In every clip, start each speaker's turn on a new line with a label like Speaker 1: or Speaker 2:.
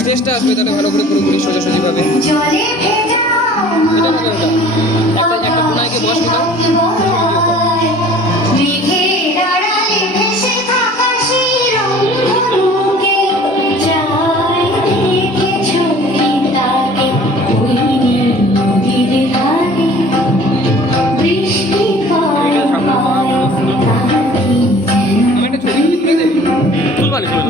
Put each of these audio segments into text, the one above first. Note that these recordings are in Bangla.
Speaker 1: স্টেজটা আসবে তাহলে ভালো করে পুরোপুরি
Speaker 2: সোজাসুজিভাবে। পানি ছিল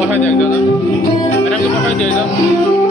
Speaker 3: বসাই দিয়ে একজন বসাই দিয়ে